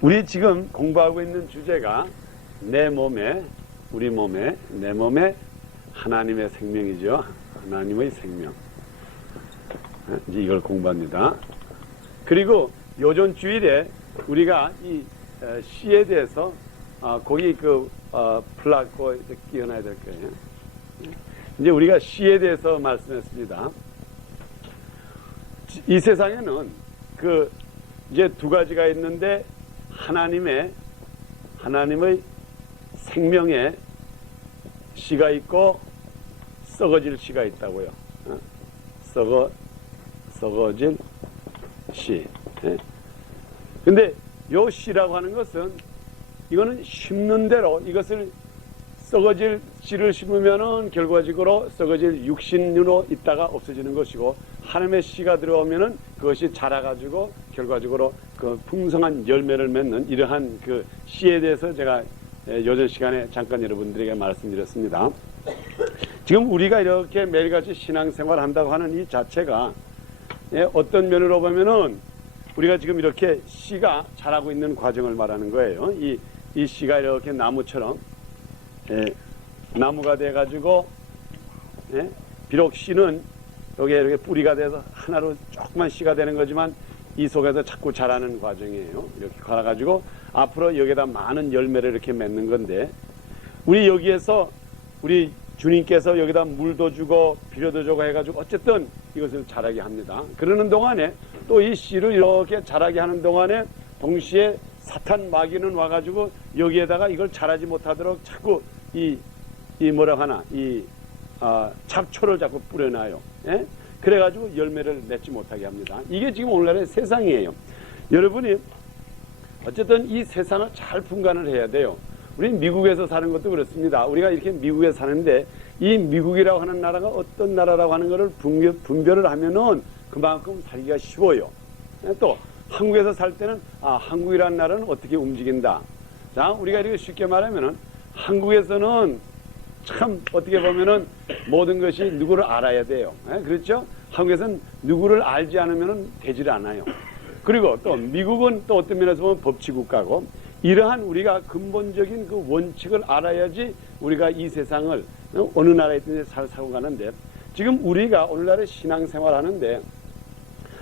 우리 지금 공부하고 있는 주제가 내 몸에 하나님의 생명이죠. 하나님의 생명. 이제 이걸 공부합니다. 그리고 요전 주일에 우리가 이 시에 대해서 거기 플라고 끼워놔야 될 거예요. 이제 우리가 시에 대해서 말씀했습니다. 이 세상에는 이제 두 가지가 있는데 하나님의 생명의 씨가 있고 썩어질 씨가 있다고요. 썩어질 씨. 근데 요 씨라고 하는 것은 이거는 심는 대로 이것을 썩어질 씨를 심으면은 결과적으로 썩어질 육신으로 있다가 없어지는 것이고, 하나님의 씨가 들어오면은 그것이 자라가지고 결과적으로 그 풍성한 열매를 맺는 이러한 그 씨에 대해서 제가 요전 시간에 잠깐 여러분들에게 말씀드렸습니다. 지금 우리가 이렇게 매일같이 신앙생활 한다고 하는 이 자체가 어떤 면으로 보면은 우리가 지금 이렇게 씨가 자라고 있는 과정을 말하는 거예요. 이 씨가 이렇게 나무처럼 나무가 돼가지고 비록 씨는 여기에 이렇게 뿌리가 돼서 하나로 조그만 씨가 되는 거지만 이 속에서 자꾸 자라는 과정이에요. 이렇게 갈아가지고 앞으로 여기에다 많은 열매를 이렇게 맺는 건데, 우리 여기에서 우리 주님께서 여기다 물도 주고 비료도 주고 해가지고 어쨌든 이것을 자라게 합니다. 그러는 동안에 또 이 씨를 이렇게 자라게 하는 동안에 동시에 사탄 마귀는 와가지고 여기에다가 이걸 자라지 못하도록 자꾸 잡초를 자꾸 뿌려놔요. 그래가지고 열매를 맺지 못하게 합니다. 이게 지금 오늘날의 세상이에요. 여러분이 어쨌든 이 세상을 잘 분간을 해야 돼요. 우리 미국에서 사는 것도 그렇습니다. 우리가 이렇게 미국에 사는데 이 미국이라고 하는 나라가 어떤 나라라고 하는 것을 분별을 하면은 그만큼 살기가 쉬워요. 또 한국에서 살 때는 한국이라는 나라는 어떻게 움직인다. 자, 우리가 이렇게 쉽게 말하면은 한국에서는 참 어떻게 보면은 모든 것이 누구를 알아야 돼요. 그렇죠? 한국에서는 누구를 알지 않으면은 되질 않아요. 그리고 또 미국은 또 어떤 면에서 보면 법치국가고, 이러한 우리가 근본적인 그 원칙을 알아야지 우리가 이 세상을 어느 나라에 있든지 잘 살고 가는데, 지금 우리가 오늘날의 신앙생활 하는데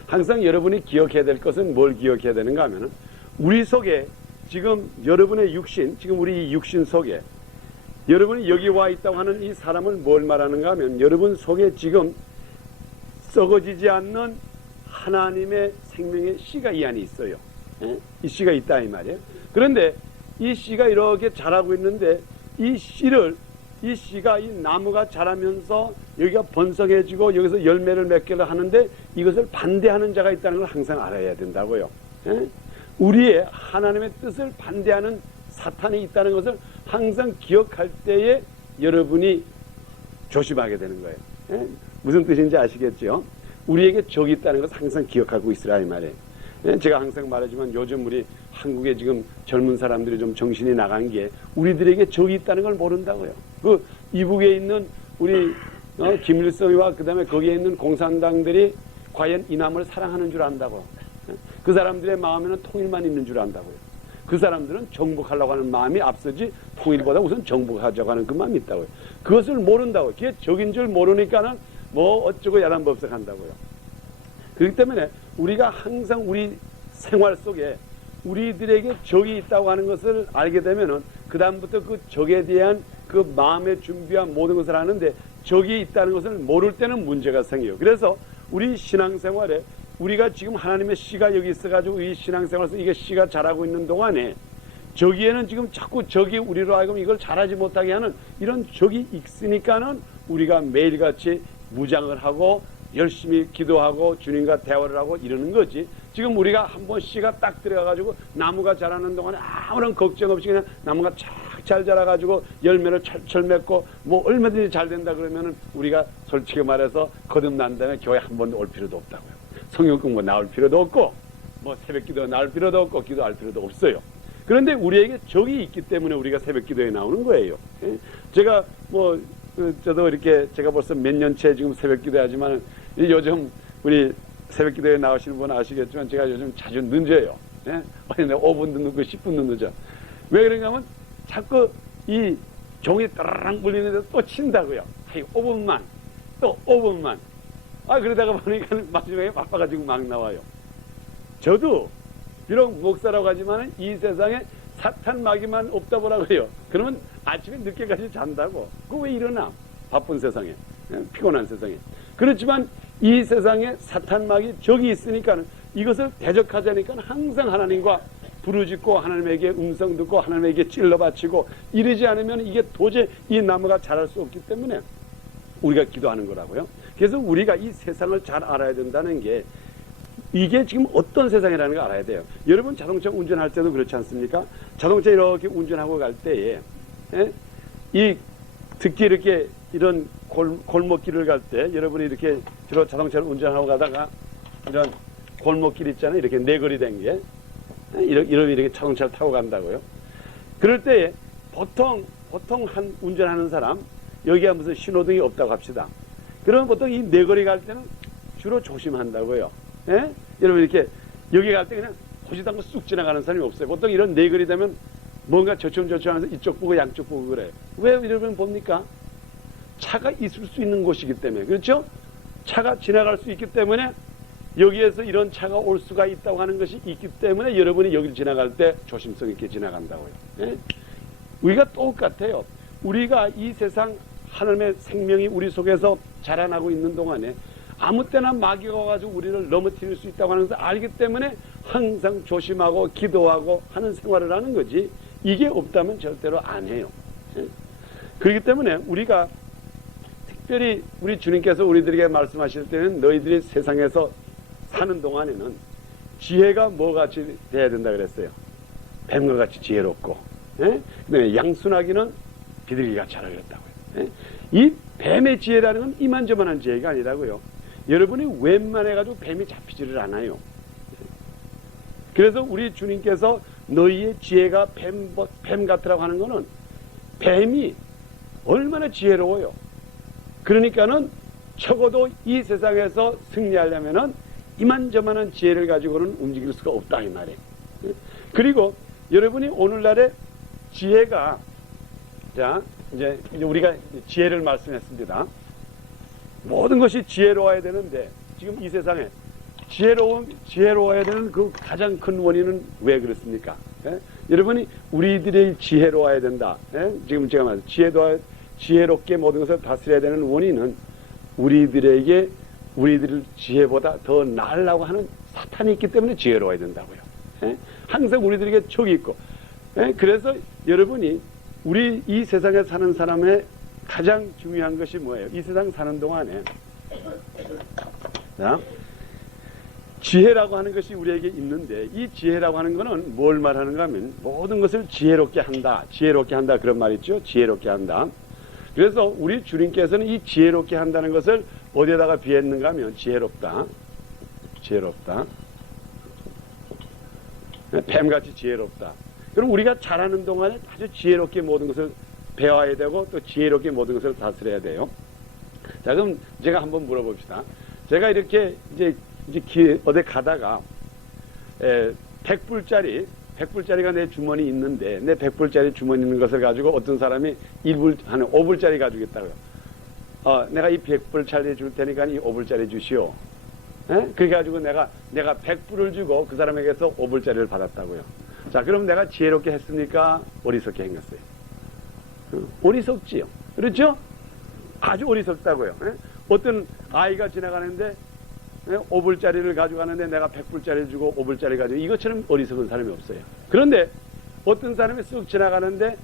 항상 여러분이 기억해야 될 것은 뭘 기억해야 되는가 하면은, 우리 속에 지금 여러분의 육신, 지금 우리 이 육신 속에 여러분이 여기 와 있다고 하는 이 사람을 뭘 말하는가 하면, 여러분 속에 지금 썩어지지 않는 하나님의 생명의 씨가 이 안에 있어요. 이 씨가 있다 이 말이에요. 그런데 이 씨가 이렇게 자라고 있는데 이 씨가 이 나무가 자라면서 여기가 번성해지고 여기서 열매를 맺기를 하는데 이것을 반대하는 자가 있다는 걸 항상 알아야 된다고요. 우리의 하나님의 뜻을 반대하는 사탄이 있다는 것을 항상 기억할 때에 여러분이 조심하게 되는 거예요. 무슨 뜻인지 아시겠죠? 우리에게 적이 있다는 것을 항상 기억하고 있으라 이 말이에요. 제가 항상 말하지만 요즘 우리 한국에 지금 젊은 사람들이 좀 정신이 나간 게 우리들에게 적이 있다는 걸 모른다고요. 그 이북에 있는 우리 김일성이와 그 다음에 거기에 있는 공산당들이 과연 이 남을 사랑하는 줄 안다고. 그 사람들의 마음에는 통일만 있는 줄 안다고요. 그 사람들은 정복하려고 하는 마음이 앞서지 통일보다 우선 정복하자고 하는 그 마음이 있다고요. 그것을 모른다고요. 그게 적인 줄 모르니까는 뭐 어쩌고 야단법석 한다고요. 그렇기 때문에 우리가 항상 우리 생활 속에 우리들에게 적이 있다고 하는 것을 알게 되면은 그 다음부터 그 적에 대한 그 마음의 준비와 모든 것을 하는데, 적이 있다는 것을 모를 때는 문제가 생겨요. 그래서 우리 신앙생활에 우리가 지금 하나님의 씨가 여기 있어가지고 이 신앙생활에서 이게 씨가 자라고 있는 동안에 저기에는 지금 자꾸 적이 우리로 하여금 이걸 잘하지 못하게 하는 이런 적이 있으니까는 우리가 매일같이 무장을 하고 열심히 기도하고 주님과 대화를 하고 이러는 거지. 지금 우리가 한번 씨가 딱 들어가가지고 나무가 자라는 동안에 아무런 걱정 없이 그냥 나무가 잘 자라가지고 열매를 철철 맺고 뭐 얼마든지 잘 된다 그러면은 우리가 솔직히 말해서 거듭난 다음에 교회 한 번도 올 필요도 없다고요. 성경 공부 나올 필요도 없고 뭐 새벽 기도 나올 필요도 없고 기도할 필요도 없어요. 그런데 우리에게 적이 있기 때문에 우리가 새벽 기도에 나오는 거예요. 제가 저도 이렇게 제가 벌써 몇 년째 지금 새벽 기도하지만 요즘 우리 새벽 기도에 나오시는 분은 아시겠지만 제가 요즘 자주 늦어요. 예? 5분도 늦고 10분도 늦어. 왜 그런가 하면 자꾸 이 종이 따라랑 물리는데 또 친다고요. 5분만, 또 5분만. 그러다가 보니까 마지막에 바빠가지고 막 나와요. 저도 비록 목사라고 하지만 이 세상에 사탄 마귀만 없다 보라고요. 그러면 아침에 늦게까지 잔다고. 그거 왜 일어나? 바쁜 세상에, 피곤한 세상에. 그렇지만 이 세상에 사탄 마귀 적이 있으니까 이것을 대적하자니까 항상 하나님과 부르짖고 하나님에게 음성 듣고 하나님에게 찔러 바치고 이러지 않으면 이게 도저히 이 나무가 자랄 수 없기 때문에 우리가 기도하는 거라고요. 그래서 우리가 이 세상을 잘 알아야 된다는 게 이게 지금 어떤 세상이라는 걸 알아야 돼요. 여러분 자동차 운전할 때도 그렇지 않습니까? 자동차 이렇게 운전하고 갈 때에 특히 이렇게 이런 골목길을 갈 때 여러분이 이렇게 주로 자동차를 운전하고 가다가 이런 골목길 있잖아요. 이렇게 네거리 된 게 이렇게 자동차를 타고 간다고요. 그럴 때에 보통 운전하는 사람 여기가 무슨 신호등이 없다고 합시다. 그러면 보통 이 네거리 갈 때는 주로 조심한다고요. 예? 여러분 이렇게 여기 갈 때 그냥 호시도 않고 쑥 지나가는 사람이 없어요. 보통 이런 네거리 되면 뭔가 저춤저춤하면서 이쪽 보고 양쪽 보고 그래요. 왜 여러분 봅니까? 차가 있을 수 있는 곳이기 때문에. 그렇죠? 차가 지나갈 수 있기 때문에 여기에서 이런 차가 올 수가 있다고 하는 것이 있기 때문에 여러분이 여기를 지나갈 때 조심성 있게 지나간다고요. 예? 우리가 똑같아요. 우리가 이 세상 하나님의 생명이 우리 속에서 자라나고 있는 동안에 아무 때나 마귀가 와가지고 우리를 넘어뜨릴 수 있다고 하는 것을 알기 때문에 항상 조심하고 기도하고 하는 생활을 하는 거지 이게 없다면 절대로 안 해요. 예? 그렇기 때문에 우리가 특별히 우리 주님께서 우리들에게 말씀하실 때는 너희들이 세상에서 사는 동안에는 지혜가 뭐같이 돼야 된다 그랬어요. 뱀과 같이 지혜롭고, 예? 그다음에 양순하기는 비둘기같이 하라 그랬다고요. 예? 이 뱀의 지혜라는 건 이만저만한 지혜가 아니라고요. 여러분이 웬만해가지고 뱀이 잡히지를 않아요. 그래서 우리 주님께서 너희의 지혜가 뱀 같으라고 하는 거는 뱀이 얼마나 지혜로워요. 그러니까는 적어도 이 세상에서 승리하려면은 이만저만한 지혜를 가지고는 움직일 수가 없다 이 말이에요. 그리고 여러분이 오늘날의 지혜가 자 이제 우리가 지혜를 말씀했습니다. 모든 것이 지혜로워야 되는데 지금 이 세상에 지혜로워야 되는 그 가장 큰 원인은 왜 그렇습니까? 예? 여러분이 우리들이 지혜로워야 된다. 예? 지금 제가 말한 지혜롭게 모든 것을 다스려야 되는 원인은 우리들 지혜보다 더 나으려고 하는 사탄이 있기 때문에 지혜로워야 된다고요. 예? 항상 우리들에게 촉이 있고 예? 그래서 여러분이 우리 이 세상에 사는 사람의 가장 중요한 것이 뭐예요? 이 세상 사는 동안에 자, 지혜라고 하는 것이 우리에게 있는데 이 지혜라고 하는 것은 뭘 말하는가 하면 모든 것을 지혜롭게 한다 그런 말 있죠. 지혜롭게 한다. 그래서 우리 주님께서는 이 지혜롭게 한다는 것을 어디에다가 비했는가 하면 지혜롭다 뱀같이 지혜롭다. 그럼 우리가 잘하는 동안에 아주 지혜롭게 모든 것을 배워야 되고 또 지혜롭게 모든 것을 다스려야 돼요. 자, 그럼 제가 한번 물어봅시다. 제가 이렇게 이제 어디 가다가 100불짜리가 내 주머니 있는데 내 100불짜리 주머니 있는 것을 가지고 어떤 사람이 한 5불짜리 가지고 있다고요. 내가 이 100불짜리 줄 테니까 이 5불짜리 주시오. 그렇게 가지고 내가 100불을 주고 그 사람에게서 5불짜리를 받았다고요. 자, 그럼 내가 지혜롭게 했습니까? 어리석게 행했어요. 어리석지요. 그렇죠? 아주 어리석다고요. 어떤 아이가 지나가는데 5불짜리를 가져가는데 내가 100불짜리를 주고 5불짜리 가지고 이것처럼 어리석은 사람이 없어요. 그런데 어떤 사람이 쑥 지나가는데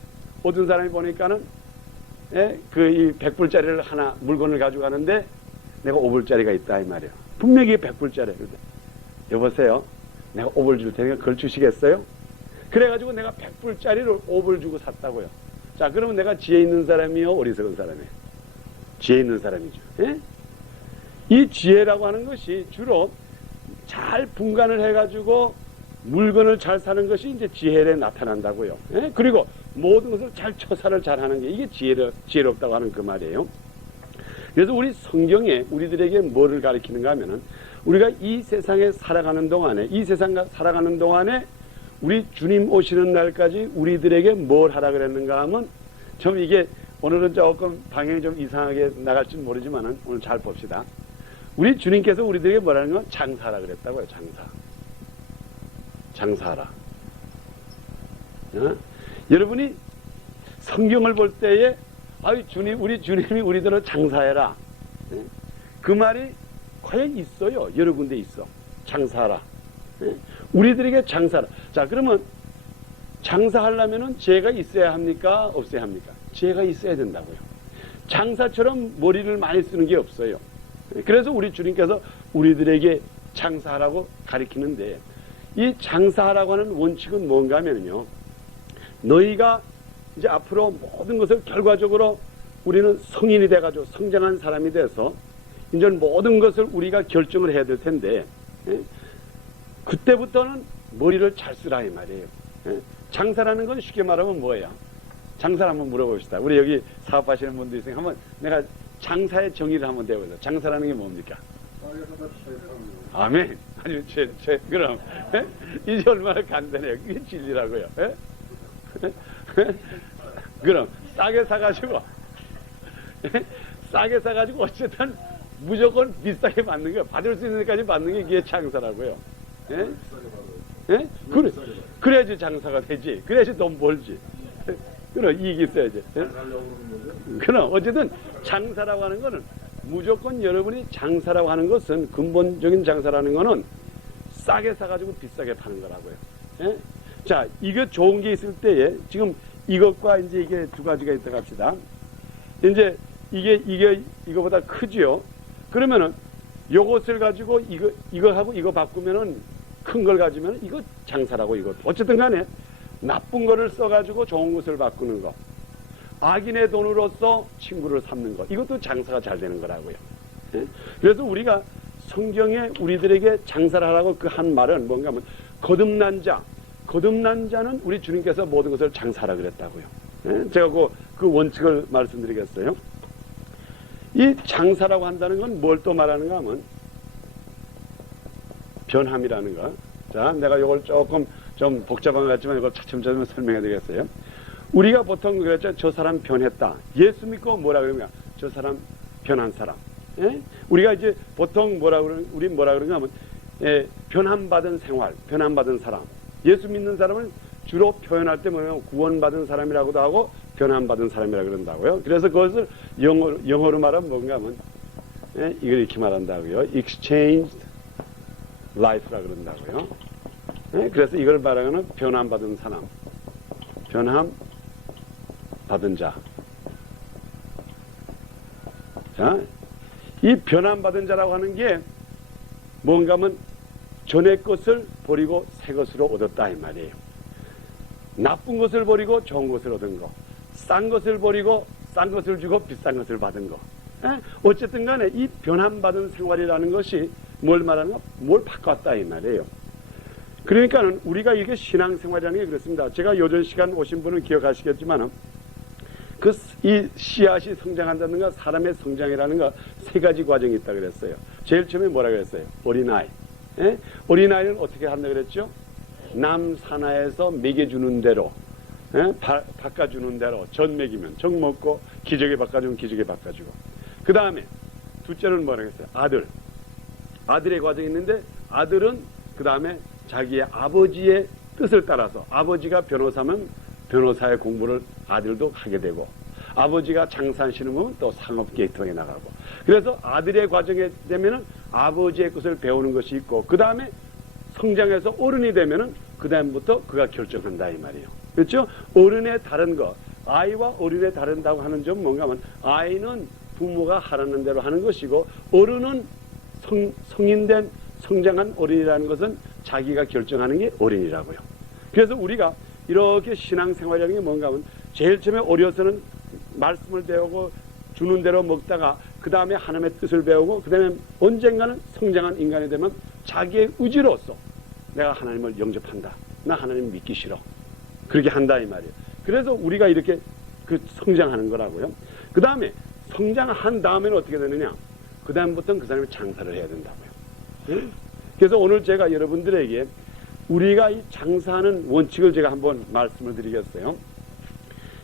어떤 사람이 보니까는 이 100불짜리를 하나 물건을 가져가는데 내가 5불짜리가 있다 이 말이에요. 분명히 100불짜리. 여보세요. 내가 5불 줄 테니까 그걸 주시겠어요? 그래가지고 내가 100불짜리를 5불 주고 샀다고요. 자, 그러면 내가 지혜 있는 사람이요? 어리석은 사람이에요? 지혜 있는 사람이죠. 예? 이 지혜라고 하는 것이 주로 잘 분간을 해가지고 물건을 잘 사는 것이 이제 지혜에 나타난다고요. 예? 그리고 모든 것을 잘 처사를 잘 하는 게 이게 지혜롭다고 하는 그 말이에요. 그래서 우리 성경에 우리들에게 뭐를 가르치는가 하면은 우리가 이 세상에 살아가는 동안에, 이 세상 살아가는 동안에 우리 주님 오시는 날까지 우리들에게 뭘 하라 그랬는가 하면, 좀 이게 오늘은 조금 방향이 좀 이상하게 나갈지는 모르지만은 오늘 잘 봅시다. 우리 주님께서 우리들에게 뭐라는 건 장사하라 그랬다고요. 장사하라. 여러분이 성경을 볼 때에 우리 주님이 우리들을 장사해라, 그 말이 과연 있어요? 여러 군데 있어. 장사하라. 우리들에게 장사하라. 자, 그러면 장사하려면은 죄가 있어야 합니까? 없어야 합니까? 죄가 있어야 된다고요. 장사처럼 머리를 많이 쓰는 게 없어요. 그래서 우리 주님께서 우리들에게 장사하라고 가리키는데, 이 장사하라고 하는 원칙은 뭔가 하면요, 너희가 이제 앞으로 모든 것을 결과적으로 우리는 성인이 돼가지고 성장한 사람이 돼서 이제 모든 것을 우리가 결정을 해야 될 텐데, 그때부터는 머리를 잘 쓰라 이 말이에요. 장사라는 건 쉽게 말하면 뭐예요? 장사를 한번 물어봅시다. 우리 여기 사업하시는 분도 있으니까 한번 내가 장사의 정의를 한번 대보자. 장사라는 게 뭡니까? 아멘. 아니, 그럼 이제 얼마나 간단해요. 그게 진리라고요. 그럼 싸게 사가지고 어쨌든 무조건 비싸게 받는 거예요. 받을 수 있는 데까지 받는 게 이게 장사라고요. 그래야지 장사가 되지. 그래야지 돈 벌지. 그럼 이익이 있어야지. 그럼 어쨌든 장사라고 하는 거는 무조건, 여러분이 장사라고 하는 것은, 근본적인 장사라는 거는 싸게 사가지고 비싸게 파는 거라고요. 자, 이거 좋은 게 있을 때에, 지금 이것과 이제 이게 두 가지가 있다고 합시다. 이제 이거보다 크지요. 그러면은 요것을 가지고 이거하고 이거 바꾸면은, 큰 걸 가지면 이거 장사라고. 이거 어쨌든 간에 나쁜 거를 써가지고 좋은 것을 바꾸는 거, 악인의 돈으로서 친구를 삼는 것, 이것도 장사가 잘 되는 거라고요. 그래서 우리가 성경에 우리들에게 장사를 하라고 그 한 말은 뭔가 하면, 거듭난 자는 우리 주님께서 모든 것을 장사하라 그랬다고요. 제가 그 원칙을 말씀드리겠어요. 이 장사라고 한다는 건 뭘 또 말하는가 하면, 변함이라는 거. 자, 내가 이걸 조금 좀 복잡한 것 같지만 이걸 차츰차츰 설명해 드리겠어요. 우리가 보통 그랬죠. 저 사람 변했다. 예수 믿고 뭐라 그러냐? 저 사람 변한 사람. 우리가 이제 보통 우리 뭐라 그러냐 하면, 변함받은 생활, 변함받은 사람. 예수 믿는 사람을 주로 표현할 때 뭐냐면 구원받은 사람이라고도 하고 변함받은 사람이라고 그런다고요. 그래서 그것을 영어로 말하면 뭔가 하면, 이걸 이렇게 말한다고요. exchanged life라고 그런다고요. 그래서 이걸 말하면 변함받은 사람, 변함받은 자. 자, 이 변함받은 자라고 하는 게 뭔가 하면 전의 것을 버리고 새 것으로 얻었다 이 말이에요. 나쁜 것을 버리고 좋은 것을 얻은 거, 싼 것을 버리고 싼 것을 주고 비싼 것을 받은 거. 어쨌든 간에 이 변함받은 생활이라는 것이 뭘 말하는 거? 뭘 바꿨다 이 말이에요. 그러니까는 우리가 이게 신앙생활이라는 게 그렇습니다. 제가 요전 시간 오신 분은 기억하시겠지만, 이 씨앗이 성장한다는 거, 사람의 성장이라는 거 세 가지 과정이 있다 그랬어요. 제일 처음에 뭐라 그랬어요? 어린아이. 어린아이는 어떻게 한다 그랬죠? 남 산하에서 먹여주는 대로, 바꿔주는 대로, 전 먹이면 정 먹고, 기저귀 바꿔주면 기저귀 바꿔주고. 그 다음에 둘째는 뭐라 그랬어요? 아들의 과정이 있는데, 아들은 그 다음에 자기의 아버지의 뜻을 따라서, 아버지가 변호사면 변호사의 공부를 아들도 하게 되고, 아버지가 장사하시는 분은 또 상업계에 들어가 나가고. 그래서 아들의 과정에 되면은 아버지의 것을 배우는 것이 있고, 그 다음에 성장해서 어른이 되면은 그 다음부터 그가 결정한다 이 말이에요. 그렇죠? 어른의 다른 거, 아이와 어른의 다른다고 하는 점 뭔가 하면, 아이는 부모가 하라는 대로 하는 것이고, 어른은 성인된 성장한 어린이라는 것은 자기가 결정하는 게 어린이라고요. 그래서 우리가 이렇게 신앙생활이라는 게 뭔가 하면, 제일 처음에 어려서는 말씀을 배우고 주는 대로 먹다가 그 다음에 하나님의 뜻을 배우고, 그 다음에 언젠가는 성장한 인간이 되면 자기의 의지로서 내가 하나님을 영접한다, 나 하나님 믿기 싫어, 그렇게 한다 이 말이에요. 그래서 우리가 이렇게 성장하는 거라고요. 그 다음에 성장한 다음에는 어떻게 되느냐? 그 다음부터는 그 사람이 장사를 해야 된다고요. 그래서 오늘 제가 여러분들에게 우리가 이 장사하는 원칙을 제가 한번 말씀을 드리겠어요.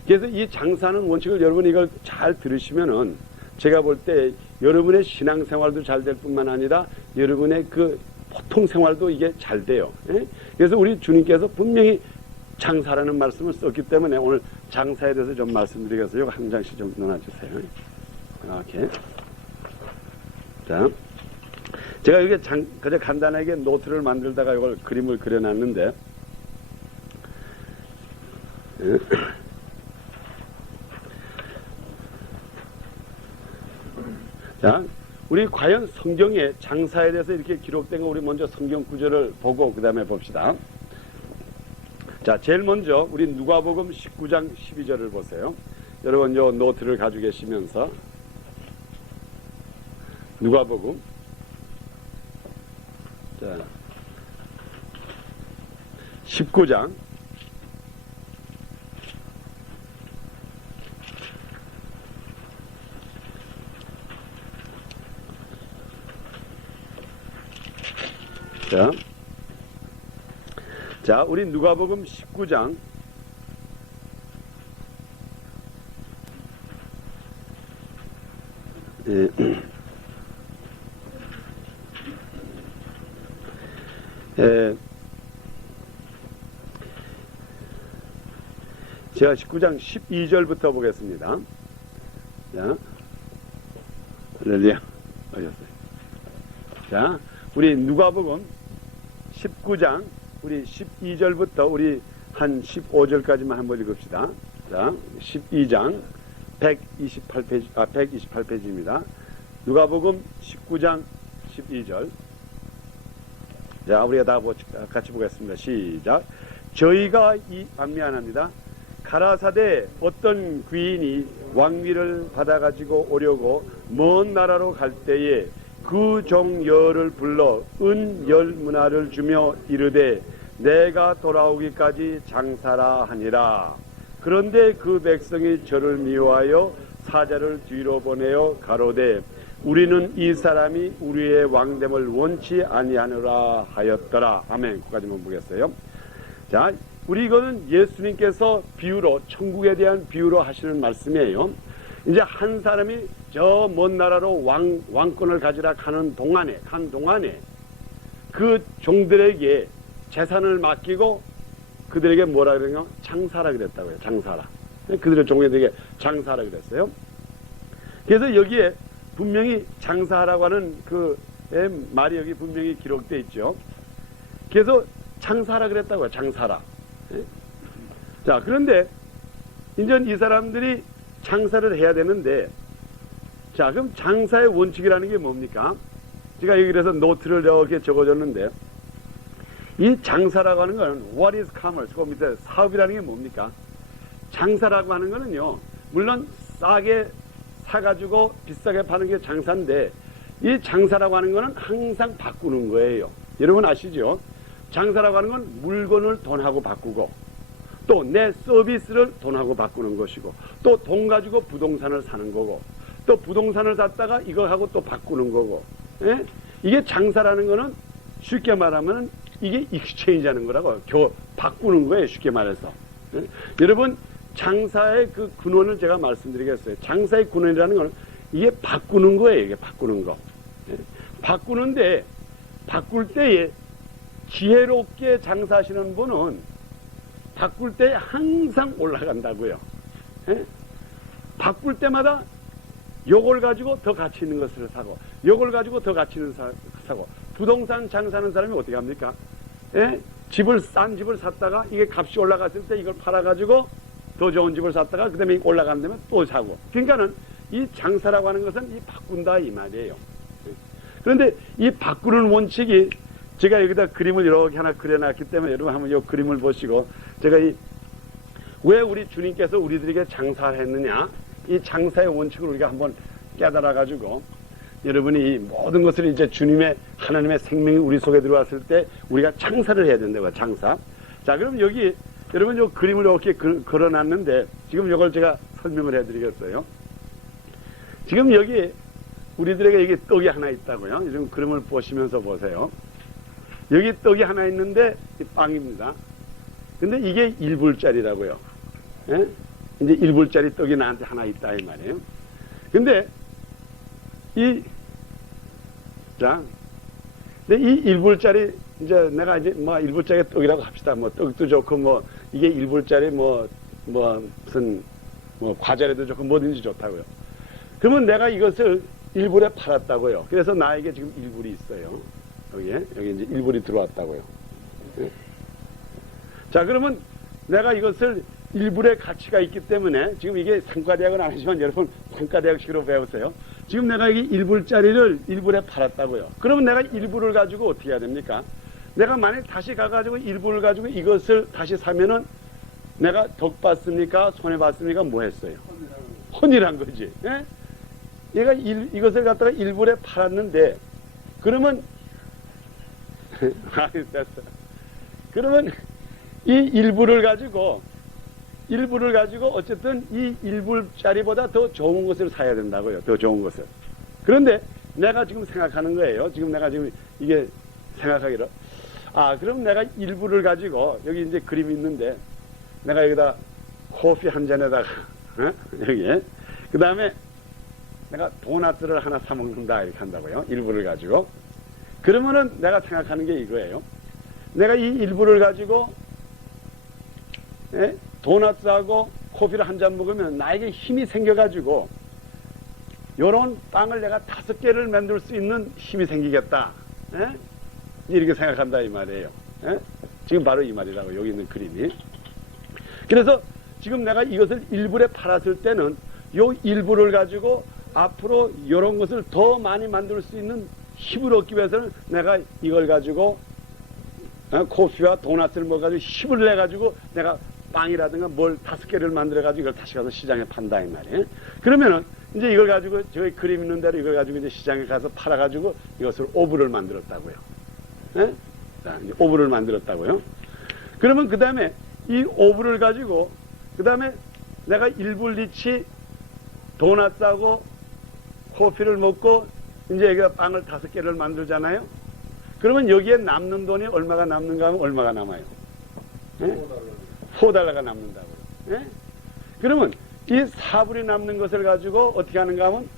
그래서 이 장사하는 원칙을 여러분 이걸 잘 들으시면은 제가 볼 때 여러분의 신앙생활도 잘 될 뿐만 아니라 여러분의 그 보통 생활도 이게 잘 돼요. 그래서 우리 주님께서 분명히 장사라는 말씀을 썼기 때문에 오늘 장사에 대해서 좀 말씀드리겠어요. 한 장씩 좀 넣어주세요. 이렇게. 자, 제가 이게 그저 간단하게 노트를 만들다가 이걸 그림을 그려놨는데, 자, 우리 과연 성경에 장사에 대해서 이렇게 기록된 거 우리 먼저 성경 구절을 보고 그 다음에 봅시다. 자, 제일 먼저 우리 누가복음 19장 12절을 보세요. 여러분 요 노트를 가지고 계시면서 누가복음 자 19장 자, 우리 누가복음 19장 제가 19장 12절부터 보겠습니다. 자, 할렐루야. 자, 우리 누가복음 19장 우리 12절부터 우리 한 15절까지만 한번 읽읍시다. 자, 12장 128페이지입니다. 누가복음 19장 12절. 자, 우리가 다 같이 보겠습니다. 시작. 저희가 미안합니다. 가라사대 어떤 귀인이 왕위를 받아가지고 오려고 먼 나라로 갈 때에 그 종 열을 불러 은 10문화를 주며 이르되 내가 돌아오기까지 장사라 하니라. 그런데 그 백성이 저를 미워하여 사자를 뒤로 보내어 가로되 우리는 이 사람이 우리의 왕됨을 원치 아니하노라 하였더라. 아멘. 거기까지만 보겠어요. 자, 우리 이거는 예수님께서 비유로 천국에 대한 비유로 하시는 말씀이에요. 이제 한 사람이 저 먼 나라로 왕권을 가지라 가는 동안에 그 종들에게 재산을 맡기고 그들에게 뭐라 그러냐? 장사라 그랬다고요. 장사라. 그들의 종들에게 장사라 그랬어요. 그래서 여기에 분명히 장사라고 하는 그 말이 여기 분명히 기록되어 있죠. 그래서 장사라 그랬다고요. 장사라. 자, 그런데 이제 이 사람들이 장사를 해야 되는데, 자, 그럼 장사의 원칙이라는 게 뭡니까? 제가 여기 그래서 노트를 이렇게 적어줬는데, 이 장사라고 하는 건 what is commerce? 그 밑에 사업이라는 게 뭡니까? 장사라고 하는 거는요, 물론 싸게 사가지고 비싸게 파는 게 장사인데, 이 장사라고 하는 거는 항상 바꾸는 거예요. 여러분 아시죠? 장사라고 하는 건 물건을 돈하고 바꾸고, 또 내 서비스를 돈하고 바꾸는 것이고, 또 돈 가지고 부동산을 사는 거고, 또 부동산을 샀다가 이거 하고 또 바꾸는 거고, 예? 이게 장사라는 거는 쉽게 말하면 이게 익스체인지 하는 거라고, 바꾸는 거예요. 쉽게 말해서. 예? 여러분, 장사의 그 근원을 제가 말씀드리겠어요. 장사의 근원이라는 거는 이게 바꾸는 거예요. 이게 바꾸는 거. 예? 바꾸는데, 바꿀 때에 지혜롭게 장사하시는 분은 바꿀 때 항상 올라간다고요. 예? 바꿀 때마다 요걸 가지고 더 가치 있는 것을 사고, 요걸 가지고 더 가치 있는 사고. 부동산 장사하는 사람이 어떻게 합니까? 예? 싼 집을 샀다가 이게 값이 올라갔을 때 이걸 팔아가지고 더 좋은 집을 샀다가 그 다음에 올라가는 데면 또 사고. 그러니까는 이 장사라고 하는 것은 이 바꾼다 이 말이에요. 그런데 이 바꾸는 원칙이 제가 여기다 그림을 이렇게 하나 그려놨기 때문에 여러분 한번 이 그림을 보시고, 제가 왜 우리 주님께서 우리들에게 장사를 했느냐, 이 장사의 원칙을 우리가 한번 깨달아가지고 여러분이 이 모든 것을 이제 주님의 하나님의 생명이 우리 속에 들어왔을 때 우리가 장사를 해야 된다고요. 장사. 자, 그럼 여기 여러분 요 그림을 이렇게 걸어놨는데 지금 이걸 제가 설명을 해드리겠어요. 지금 여기 우리들에게 여기 떡이 하나 있다고요. 지금 그림을 보시면서 보세요. 여기 떡이 하나 있는데 이 빵입니다. 근데 이게 1불짜리라고요. 예? 이제 1불짜리 떡이 나한테 하나 있다 이 말이에요. 근데 근데 이 1불짜리 이제 내가 이제 뭐 1불짜리 떡이라고 합시다. 뭐 떡도 좋고 뭐 이게 1불짜리 뭐 무슨 뭐 과자라도 좋고 뭐든지 좋다고요. 그러면 내가 이것을 1불에 팔았다고요. 그래서 나에게 지금 1불이 있어요. 여기 이제 1불이 들어왔다고요. 예. 자, 그러면 내가 이것을 1불의 가치가 있기 때문에 지금 이게 상가대학은 아니지만 여러분 상가대학식으로 배우세요. 지금 내가 이 1불짜리를 1불에 팔았다고요. 그러면 내가 1불을 가지고 어떻게 해야 됩니까? 내가 만약 다시 가가지고 1불을 가지고 이것을 다시 사면은 내가 덕 받습니까? 손해 받습니까? 뭐 했어요? 혼이란 거지. 예? 얘가 이것을 갖다가 1불에 팔았는데 그러면 됐어. 그러면 이 1불을 가지고 어쨌든 이 1불짜리보다 더 좋은 것을 사야 된다고요. 더 좋은 것을. 그런데 내가 지금 생각하는 거예요. 지금 내가 지금 이게 생각하기로. 그럼 내가 1불을 가지고 여기 이제 그림이 있는데 내가 여기다 커피 한 잔에다가 여기에 그 다음에 내가 도넛을 하나 사 먹는다 이렇게 한다고요. 1불을 가지고. 그러면은 내가 생각하는 게 이거예요. 내가 이 1불을 가지고 도넛하고 커피를 한 잔 먹으면 나에게 힘이 생겨가지고 요런 빵을 내가 5개를 만들 수 있는 힘이 생기겠다. 이렇게 생각한다 이 말이에요. 지금 바로 이 말이라고 여기 있는 그림이. 그래서 지금 내가 이것을 1불에 팔았을 때는 요 1불을 가지고 앞으로 이런 것을 더 많이 만들 수 있는 힘을 얻기 위해서는 내가 이걸 가지고 커피와 도넛을 먹어가지고 힘을 내가지고 내가 빵이라든가 뭘 5개를 만들어가지고 이걸 다시 가서 시장에 판다 이 말이에요. 그러면은 이제 이걸 가지고 저기 그림 있는 대로 이걸 가지고 이제 시장에 가서 팔아가지고 이것을 오브를 만들었다고요. 자, 이제 오브를 만들었다고요. 그러면 그 다음에 이 오브를 가지고 그 다음에 내가 1불리치 도넛하고 커피를 먹고 이제 여기가 빵을 5개를 만들잖아요. 그러면 여기에 남는 돈이 얼마가 남는가 하면 얼마가 남아요? 4달러가 남는다고요. 그러면 이 4불이 남는 것을 가지고 어떻게 하는가 하면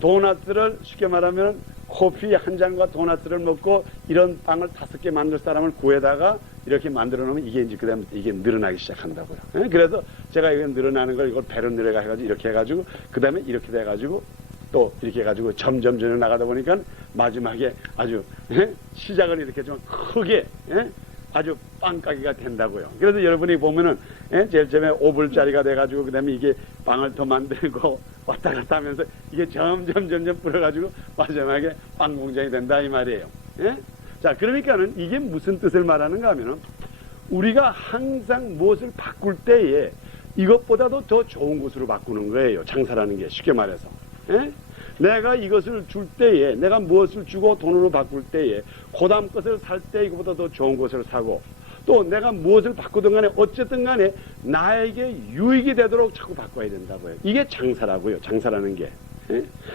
도넛을 쉽게 말하면 커피 한 잔과 도넛을 먹고 이런 빵을 5개 만들 사람을 구해다가 이렇게 만들어 놓으면 이게 이제 그다음에 이게 늘어나기 시작한다고요. 그래서 제가 이거 늘어나는 걸 이걸 배로 늘어가 해가지고 이렇게 해가지고 그다음에 이렇게 돼가지고 또 이렇게 해가지고 점점 나가다 보니까 마지막에 아주 시작을 이렇게 좀 크게 아주 빵가게가 된다고요. 그래서 여러분이 보면은 제일 처음에 5불짜리가 돼가지고 그다음에 이게 빵을 더 만들고 왔다 갔다 하면서 이게 점점 뿌려가지고 마지막에 빵 공장이 된다 이 말이에요. 자, 그러니까는 이게 무슨 뜻을 말하는가 하면은 우리가 항상 무엇을 바꿀 때에 이것보다도 더 좋은 것으로 바꾸는 거예요. 장사라는 게 쉽게 말해서. 내가 이것을 줄 때에 내가 무엇을 주고 돈으로 바꿀 때에 고다음 것을 살 때 이것보다 더 좋은 것을 사고 또 내가 무엇을 바꾸든 간에 어쨌든 간에 나에게 유익이 되도록 자꾸 바꿔야 된다고요. 이게 장사라고요. 장사라는 게.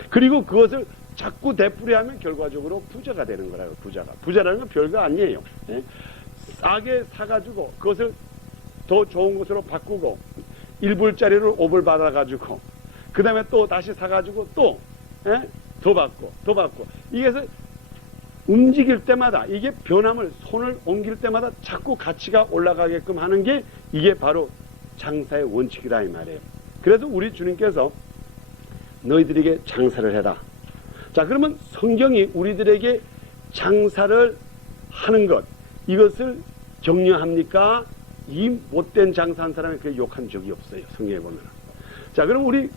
그리고 그것을 자꾸 되풀이하면 결과적으로 부자가 되는 거라고요. 부자라는 건 별거 아니에요. 싸게 사가지고 그것을 더 좋은 것으로 바꾸고 1불짜리를 5불 받아가지고 그 다음에 또 다시 사가지고 또 더 받고 이게서 움직일 때마다 이게 변함을 손을 옮길 때마다 자꾸 가치가 올라가게끔 하는 게 이게 바로 장사의 원칙이라 이 말이에요. 그래서 우리 주님께서 너희들에게 장사를 해라. 자, 그러면 성경이 우리들에게 장사를 하는 것 이것을 격려합니까? 이 못된 장사한 사람이 그렇게 욕한 적이 없어요. 성경에 보면은. 자, 그럼 우리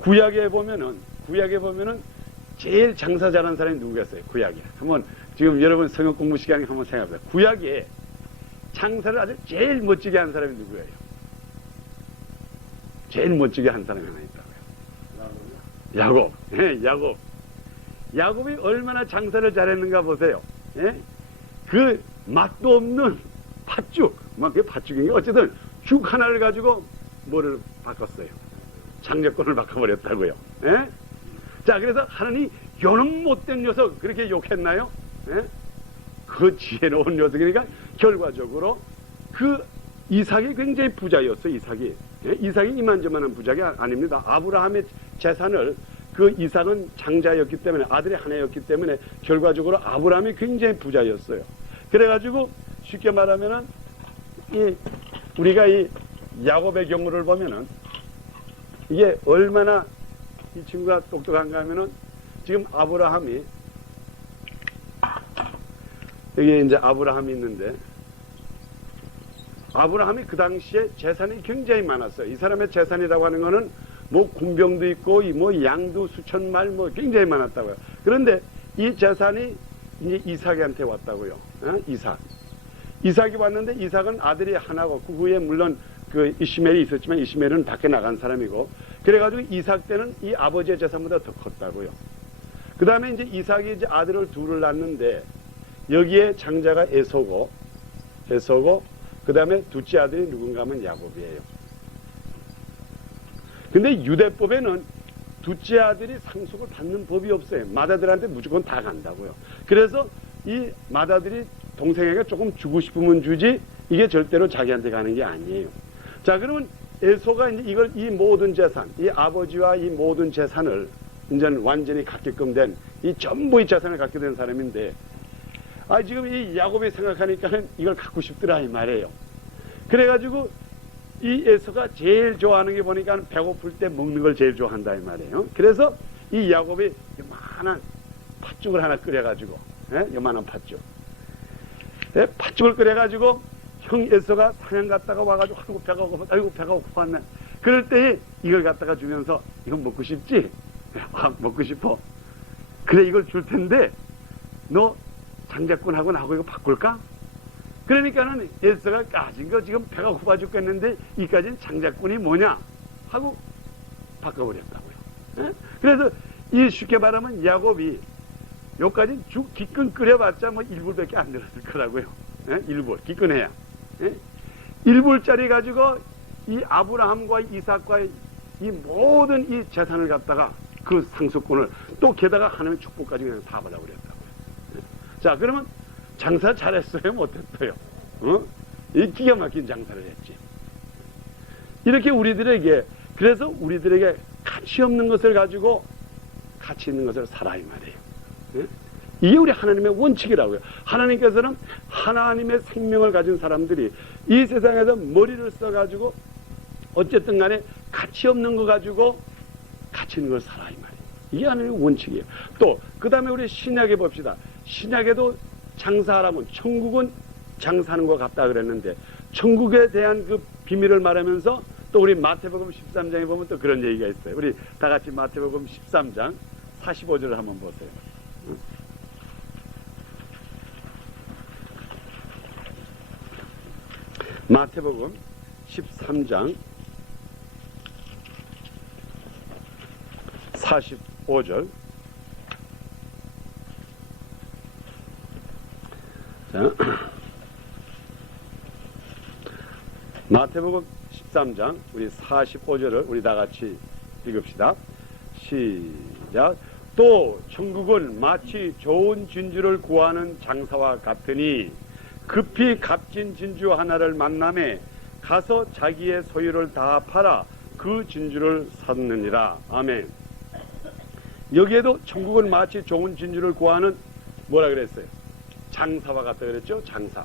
구약에 보면은 제일 장사 잘하는 사람이 누구겠어요? 구약에. 한번 지금 여러분 성경 공부 시간에 한번 생각해보세요. 구약에 장사를 아주 제일 멋지게 한 사람이 누구예요? 제일 멋지게 한 사람이 하나 있다고요. 야곱. 야곱이 얼마나 장사를 잘했는가 보세요. 그 맛도 없는 팥죽, 그게 팥죽인 게 어쨌든 죽 하나를 가지고 뭐를 바꿨어요? 장려권을 바꿔버렸다고요. 자, 그래서 하나님 요놈 못된 녀석 그렇게 욕했나요? 예? 그 지혜로운 녀석이니까 결과적으로 그 이삭이 굉장히 부자였어요. 이삭이. 예? 이삭이 이만저만한 부자가 아닙니다. 아브라함의 재산을 그 이삭은 장자였기 때문에 아들이 하나였기 때문에 결과적으로 아브라함이 굉장히 부자였어요. 그래가지고 쉽게 말하면은 우리가 이 야곱의 경우를 보면은 이게 얼마나 이 친구가 똑똑한가 하면은 지금 아브라함이 여기 이제 아브라함이 있는데 아브라함이 그 당시에 재산이 굉장히 많았어요. 이 사람의 재산이라고 하는 거는 뭐 군병도 있고 뭐 양도 수천 말 뭐 굉장히 많았다고요. 그런데 이 재산이 이제 이삭한테 왔다고요. 이삭이 왔는데 이삭은 아들이 하나고 그 후에 물론 그 이시멜이 있었지만 이시멜은 밖에 나간 사람이고 그래가지고 이삭 때는 이 아버지의 재산보다 더 컸다고요. 그 다음에 이제 이삭이 이제 아들을 둘을 낳는데 여기에 장자가 에서고 그 다음에 둘째 아들이 누군가 하면 야곱이에요. 근데 유대법에는 둘째 아들이 상속을 받는 법이 없어요. 맏아들한테 무조건 다 간다고요. 그래서 이 맏아들이 동생에게 조금 주고 싶으면 주지 이게 절대로 자기한테 가는 게 아니에요. 자, 그러면 에서가 이제 이 모든 재산, 이 아버지와 이 모든 재산을 이제 완전히 갖게끔 된 이 전부의 재산을 갖게 된 사람인데 지금 이 야곱이 생각하니까는 이걸 갖고 싶더라 이 말이에요. 그래가지고 이 에서가 제일 좋아하는 게 보니까 배고플 때 먹는 걸 제일 좋아한다 이 말이에요. 그래서 이 야곱이 요만한 팥죽을 하나 끓여가지고 요만한 팥죽 팥죽을 끓여가지고 형 에서가 사냥 갔다가 와가지고 아이고 배가 고팠네. 그럴 때 이걸 갖다가 주면서 이건 먹고 싶지? 먹고 싶어. 그래 이걸 줄 텐데 너 장자꾼하고 나하고 이거 바꿀까? 그러니까는 에서가 까진 거 지금 배가 고파 죽겠는데 이까진 장자꾼이 뭐냐 하고 바꿔버렸다고요. 에? 그래서 이 쉽게 말하면 야곱이 요까지 죽 기껏 끓여봤자 뭐 1불밖에 안 들었을 거라고요. 1불 기껏 해야 1불짜리 가지고 이 아브라함과 이삭과 이 모든 이 재산을 갖다가 그 상속권을 또 게다가 하나님의 축복까지 그냥 다 받아버렸다고요. 자, 그러면 장사 잘했어요? 못했어요? 이 기가 막힌 장사를 했지. 이렇게 그래서 우리들에게 가치 없는 것을 가지고 가치 있는 것을 살아 이 말이에요. 이게 우리 하나님의 원칙이라고요. 하나님께서는 하나님의 생명을 가진 사람들이 이 세상에서 머리를 써가지고 어쨌든 간에 가치 없는 거 가지고 가치 있는 걸 살아 이 말이에요. 이게 하나님의 원칙이에요. 또 그 다음에 우리 신약에 봅시다. 신약에도 장사하라면 천국은 장사하는 것 같다 그랬는데 천국에 대한 그 비밀을 말하면서 또 우리 마태복음 13장에 보면 또 그런 얘기가 있어요. 우리 다 같이 마태복음 13장 45절을 한번 보세요. 마태복음 13장 45절. 자, 마태복음 13장 우리 45절을 우리 다 같이 읽읍시다. 시작. 또 천국은 마치 좋은 진주를 구하는 장사와 같으니 급히 값진 진주 하나를 만남에 가서 자기의 소유를 다 팔아 그 진주를 샀느니라. 아멘. 여기에도 천국은 마치 좋은 진주를 구하는 뭐라 그랬어요? 장사와 같다 그랬죠? 장사.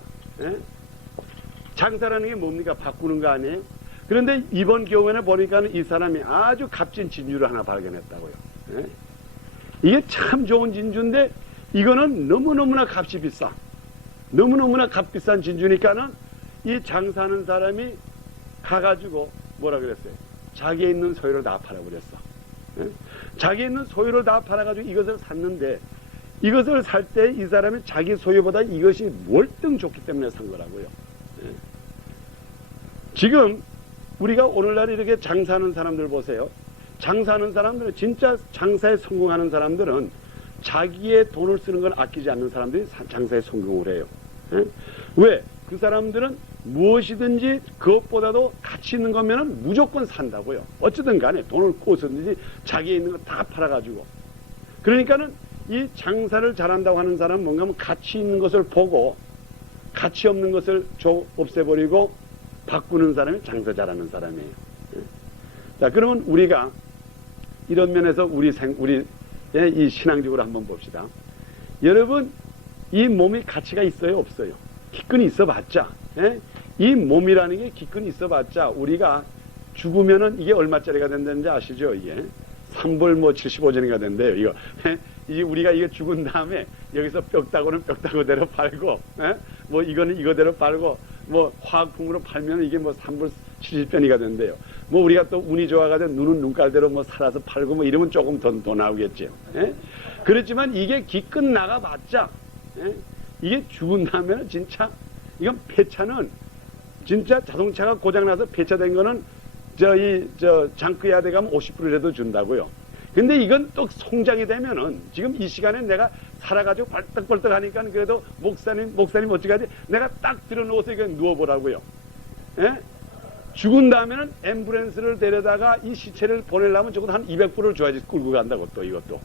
장사라는 게 뭡니까? 바꾸는 거 아니에요? 그런데 이번 경우에는 보니까 이 사람이 아주 값진 진주를 하나 발견했다고요. 이게 참 좋은 진주인데 이거는 너무너무나 값이 비싸. 너무너무나 값비싼 진주니까는 이 장사하는 사람이 가가지고 뭐라 그랬어요? 자기에 있는 소유를 다 팔아버렸어. 자기에 있는 소유를 다 팔아가지고 이것을 샀는데 이것을 살 때 이 사람이 자기 소유보다 이것이 월등 좋기 때문에 산 거라고요. 지금 우리가 오늘날 이렇게 장사하는 사람들 보세요. 장사하는 사람들은 진짜 장사에 성공하는 사람들은 자기의 돈을 쓰는 걸 아끼지 않는 사람들이 장사에 성공을 해요. 왜? 그 사람들은 무엇이든지 그것보다도 가치 있는 거면은 무조건 산다고요. 어쨌든 간에 돈을 꼬서든지 자기에 있는 거 다 팔아가지고. 그러니까는 이 장사를 잘한다고 하는 사람은 뭔가 하면 가치 있는 것을 보고 가치 없는 것을 없애버리고 바꾸는 사람이 장사 잘하는 사람이에요. 자, 그러면 우리가 이런 면에서 우리의 이 신앙적으로 한번 봅시다. 여러분, 이 몸이 가치가 있어요, 없어요? 기근이 있어봤자, 이 몸이라는 게 기근이 있어봤자 우리가 죽으면은 이게 얼마짜리가 된다는지 아시죠? 이게 3벌 75전이가 된대요. 이거 이게 우리가 이게 죽은 다음에 여기서 뼈다고는 뼈다고대로 팔고, 뭐 이거는 이거대로 팔고, 뭐 화학품으로 팔면 이게 뭐 3벌 70전이가 된대요. 뭐 우리가 또 운이 좋아가지고 눈은 눈깔대로 뭐 살아서 팔고 뭐 이러면 조금 더 나오겠죠. 그렇지만 이게 기껏 나가봤자, 이게 죽은 다음에는 진짜 이건 폐차는 진짜 자동차가 고장나서 폐차된 거는 장크야드 가면 50불이라도 준다고요. 근데 이건 또 송장이 되면은 지금 이 시간에 내가 살아가지고 벌떡벌떡 하니까 그래도 목사님 어찌가지 내가 딱 들어누워서 이거 누워보라고요. 죽은 다음에는 앰뷸런스를 데려다가 이 시체를 보내려면 적어도 한 200불을 줘야지 끌고 간다고 또 이것도.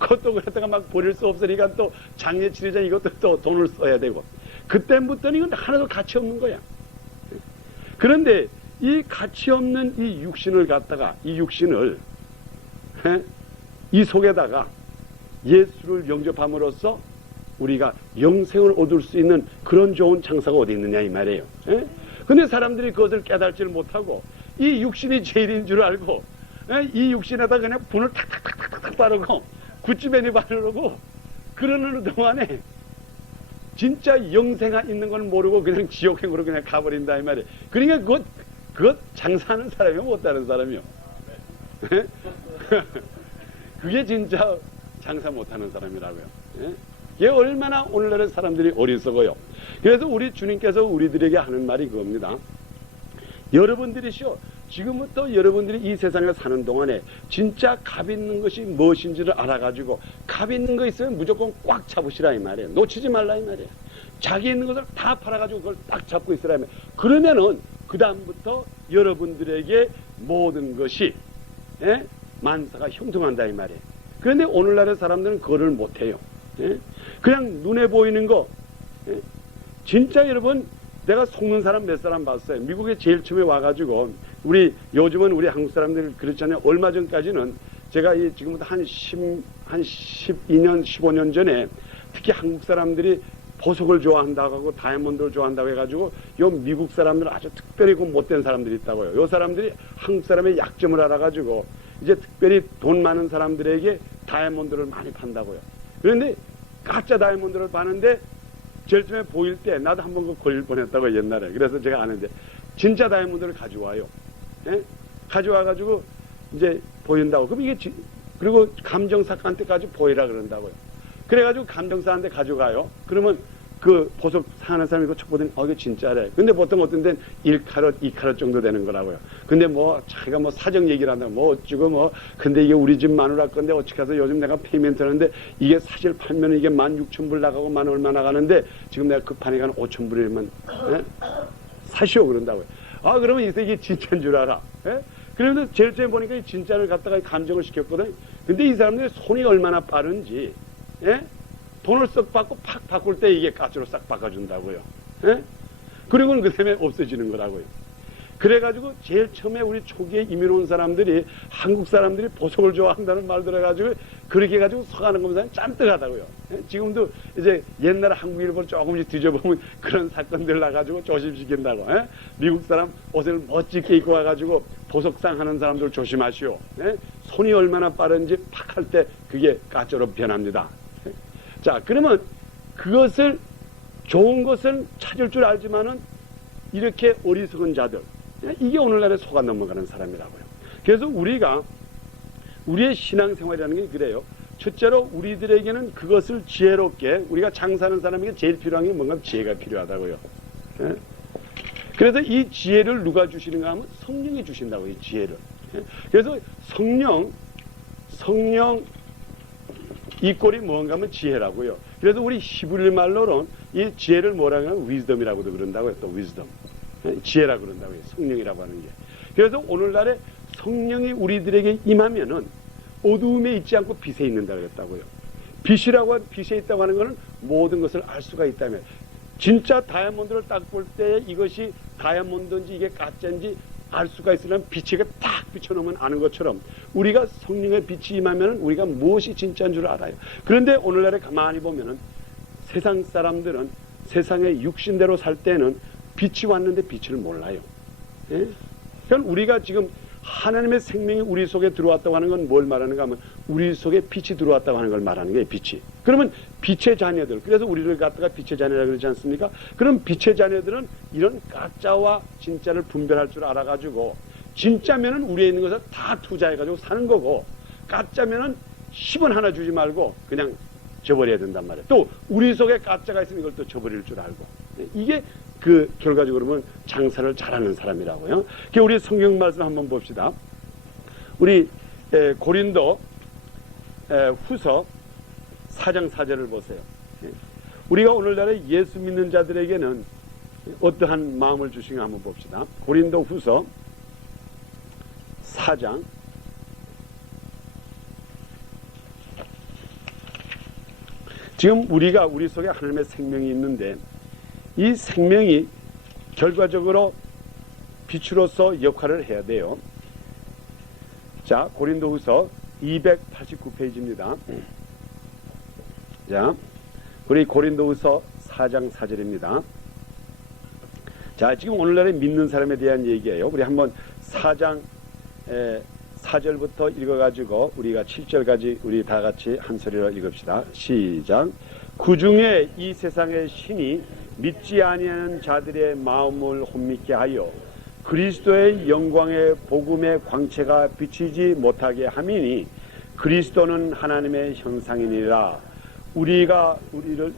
그것도 그랬다가 막 버릴 수 없으니까 또 장례 치료자 이것도 또 돈을 써야 되고. 그때부터는 이건 하나도 가치 없는 거야. 그런데 이 가치 없는 이 육신을 갖다가 이 육신을 이 속에다가 예수를 영접함으로써 우리가 영생을 얻을 수 있는 그런 좋은 장사가 어디 있느냐 이 말이에요. 근데 사람들이 그것을 깨달지를 못하고 이 육신이 제일인 줄 알고 이 육신에다 그냥 분을 탁탁탁탁탁 바르고 구찌배니 바르고 그러는 동안에 진짜 영생아 있는 걸 모르고 그냥 지옥행으로 그냥 가버린다 이 말이에요. 그러니까 그것 장사하는 사람이요 못하는 사람이요. 그게 진짜 장사 못하는 사람이라고요. 이게 얼마나 오늘날의 사람들이 어리석어요. 그래서 우리 주님께서 우리들에게 하는 말이 그겁니다. 여러분들이시오, 지금부터 여러분들이 이 세상에 사는 동안에 진짜 값 있는 것이 무엇인지를 알아가지고 값 있는 거 있으면 무조건 꽉 잡으시라 이 말이에요. 놓치지 말라 이 말이에요. 자기 있는 것을 다 팔아가지고 그걸 딱 잡고 있으라 이 말이에요. 그러면은 그 다음부터 여러분들에게 모든 것이 만사가 형통한다 이 말이에요. 그런데 오늘날의 사람들은 그거를 못해요. 그냥 눈에 보이는 거. 진짜 여러분, 내가 속는 사람 몇 사람 봤어요. 미국에 제일 처음에 와가지고 요즘은 우리 한국 사람들 그렇잖아요. 얼마 전까지는 제가 지금부터 한 12년 15년 전에 특히 한국 사람들이 보석을 좋아한다고 하고 다이아몬드를 좋아한다고 해가지고 요 미국 사람들은 아주 특별히 못된 사람들이 있다고요. 요 사람들이 한국 사람의 약점을 알아가지고 이제 특별히 돈 많은 사람들에게 다이아몬드를 많이 판다고요. 그런데 가짜 다이아몬드를 파는데 제일 처음에 보일 때 나도 한번 그 걸릴 뻔했다고 옛날에. 그래서 제가 아는데 진짜 다이아몬드를 가져와요. 가져와가지고 이제 보인다고. 그럼 이게 그리고 감정사한테까지 보이라 그런다고요. 그래가지고 감정사한테 가져가요. 그러면 그 보석 사는 사람이 이거 척 보더니 이거 진짜래. 근데 보통 어떤 데는 1카럿, 2카럿 정도 되는 거라고요. 근데 자기가 사정 얘기를 한다고 어쩌고 근데 이게 우리 집 마누라 건데 어찌 해서 요즘 내가 페이멘트 하는데 이게 사실 팔면 이게 16,000불 나가고 만 얼마 나가는데 지금 내가 급하니까 5,000불이면 사시오 그런다고요. 그러면 이게 진짜인 줄 알아. 그래서 제일 처음에 보니까 이 진짜를 갖다가 감정을 시켰거든. 근데 이 사람들이 손이 얼마나 빠른지, 돈을 썩 받고 팍 바꿀 때 이게 가짜로 싹 바꿔준다고요. 그리고는 그 다음에 없어지는 거라고요. 그래가지고 제일 처음에 우리 초기에 이민 온 사람들이 한국 사람들이 보석을 좋아한다는 말 들어가지고 그렇게 해가지고 서가는 검사는 짠뜩하다고요. 지금도 이제 옛날 한국 일본 조금씩 뒤져보면 그런 사건들 나가지고 조심시킨다고. 미국 사람 옷을 멋지게 입고 와가지고 보석상 하는 사람들 조심하시오. 손이 얼마나 빠른지 팍 할 때 그게 가짜로 변합니다. 자, 그러면 그것을 좋은 것을 찾을 줄 알지만은 이렇게 어리석은 자들, 이게 오늘날에 속아 넘어가는 사람이라고요. 그래서 우리의 신앙생활이라는 게 그래요. 첫째로 우리들에게는 그것을 지혜롭게, 우리가 장사하는 사람에게 제일 필요한 게 뭔가 지혜가 필요하다고요. 그래서 이 지혜를 누가 주시는가 하면 성령이 주신다고, 이 지혜를. 그래서 성령 이 꼴이 뭔가 하면 지혜라고요. 그래서 우리 히브리 말로는 이 지혜를 뭐라고 하면 위즈덤이라고도 그런다고요. 또 위즈덤. 지혜라고 그런다고요. 성령이라고 하는 게. 그래서 오늘날에 성령이 우리들에게 임하면은 어두움에 있지 않고 빛에 있는다 그랬다고요. 빛이라고 빛에 있다고 하는 것은 모든 것을 알 수가 있다면, 진짜 다이아몬드를 딱 볼 때 이것이 다이아몬드인지 이게 가짜인지 알 수가 있으려면 빛이 딱 비춰놓으면 아는 것처럼, 우리가 성령의 빛이 임하면 우리가 무엇이 진짜인 줄 알아요. 그런데 오늘날에 가만히 보면은 세상 사람들은 세상의 육신대로 살 때는 빛이 왔는데 빛을 몰라요. 예? 그러니까 우리가 지금 하나님의 생명이 우리 속에 들어왔다고 하는 건 뭘 말하는가 하면 우리 속에 빛이 들어왔다고 하는 걸 말하는 거예요. 빛이. 그러면 빛의 자녀들, 그래서 우리를 갖다가 빛의 자녀라고 그러지 않습니까? 그럼 빛의 자녀들은 이런 가짜와 진짜를 분별할 줄 알아가지고, 진짜면은 우리에 있는 것을 다 투자해가지고 사는 거고, 가짜면은 10원 하나 주지 말고 그냥 줘버려야 된단 말이에요. 또 우리 속에 가짜가 있으면 이걸 또 줘버릴 줄 알고. 이게 그 결과적으로 보면 장사를 잘하는 사람이라고요. 우리 성경 말씀 한번 봅시다. 우리 고린도 후서 4장 4절을 보세요. 우리가 오늘날에 예수 믿는 자들에게는 어떠한 마음을 주시는가 한번 봅시다. 고린도 후서 4장 지금 우리가 우리 속에 하나님의 생명이 있는데, 이 생명이 결과적으로 빛으로서 역할을 해야 돼요. 자, 고린도후서 289페이지입니다. 자, 우리 고린도후서 4장 4절입니다. 자, 지금 오늘날에 믿는 사람에 대한 얘기예요. 우리 한번 4장 4절부터 읽어가지고 우리가 7절까지 우리 다 같이 한 소리로 읽읍시다. 시작. 그중에 이 세상의 신이 믿지 아니하는 자들의 마음을 혼미케 하여 그리스도의 영광의 복음의 광채가 비치지 못하게 함이니, 그리스도는 하나님의 형상이니라. 우리가 우리를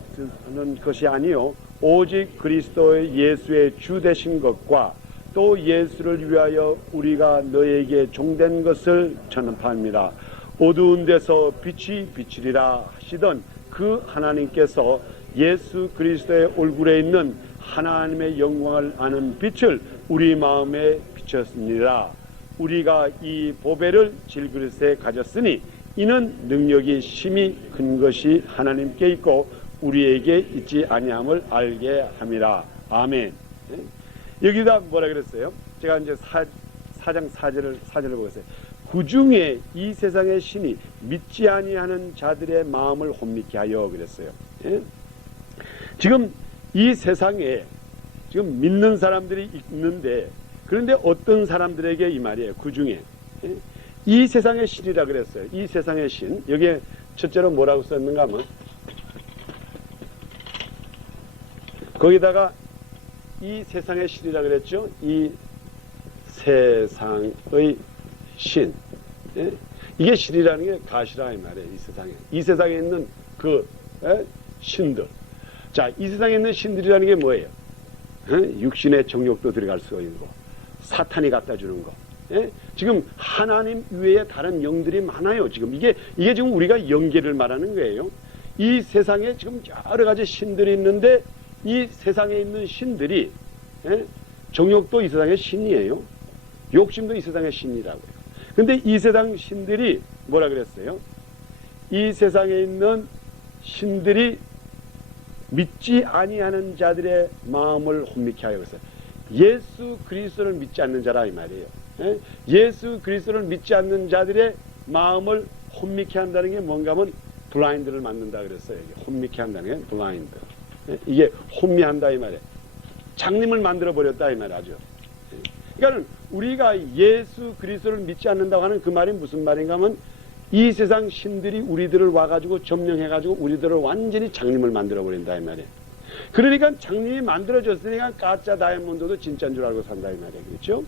하는 것이 아니요 오직 그리스도의 예수의 주 되신 것과 또 예수를 위하여 우리가 너에게 종된 것을 전파합니다. 어두운 데서 빛이 비치리라 하시던 그 하나님께서 예수 그리스도의 얼굴에 있는 하나님의 영광을 아는 빛을 우리 마음에 비쳤습니다. 우리가 이 보배를 질그릇에 가졌으니 이는 능력이 심히 큰 것이 하나님께 있고 우리에게 있지 아니함을 알게 함이라. 아멘. 여기다 뭐라 그랬어요? 제가 이제 4장 4절을 보겠어요. 그 중에 이 세상의 신이 믿지 아니하는 자들의 마음을 혼미케 하여 그랬어요. 예? 지금 이 세상에 지금 믿는 사람들이 있는데, 그런데 어떤 사람들에게 이 말이에요. 그 중에 예? 이 세상의 신이라 그랬어요. 이 세상의 신. 여기에 첫째로 뭐라고 썼는가 하면 거기다가 이 세상의 신이라 그랬죠. 이 세상의 신. 예? 이게 신이라는 게 가시라 이 말이에요. 이 세상에. 이 세상에 있는 그 신들. 자, 이 세상에 있는 신들이라는 게 뭐예요? 육신의 정욕도 들어갈 수 있는 거. 사탄이 갖다 주는 거. 예? 지금 하나님 외에 다른 영들이 많아요. 지금 이게 지금 우리가 영계를 말하는 거예요. 이 세상에 지금 여러 가지 신들이 있는데, 이 세상에 있는 신들이 정욕도 이 세상의 신이에요. 욕심도 이 세상의 신이라고요. 근데 이 세상 신들이 뭐라 그랬어요? 이 세상에 있는 신들이 믿지 아니하는 자들의 마음을 혼미케 하여 그랬어요. 예수 그리스도를 믿지 않는 자라 이 말이에요. 예수 그리스도를 믿지 않는 자들의 마음을 혼미케 한다는 게 뭔가 하면 블라인드를 만든다 그랬어요. 혼미케 한다는 게 블라인드. 이게 혼미한다 이 말이에요. 장님을 만들어 버렸다 이 말이죠. 그러니까 우리가 예수 그리스도를 믿지 않는다고 하는 그 말이 무슨 말인가 하면, 이 세상 신들이 우리들을 와가지고 점령해가지고 우리들을 완전히 장님을 만들어 버린다 이 말이에요. 그러니까 장님이 만들어졌으니까 가짜 다이아몬드도 진짜인 줄 알고 산다 이 말이에요. 그렇죠?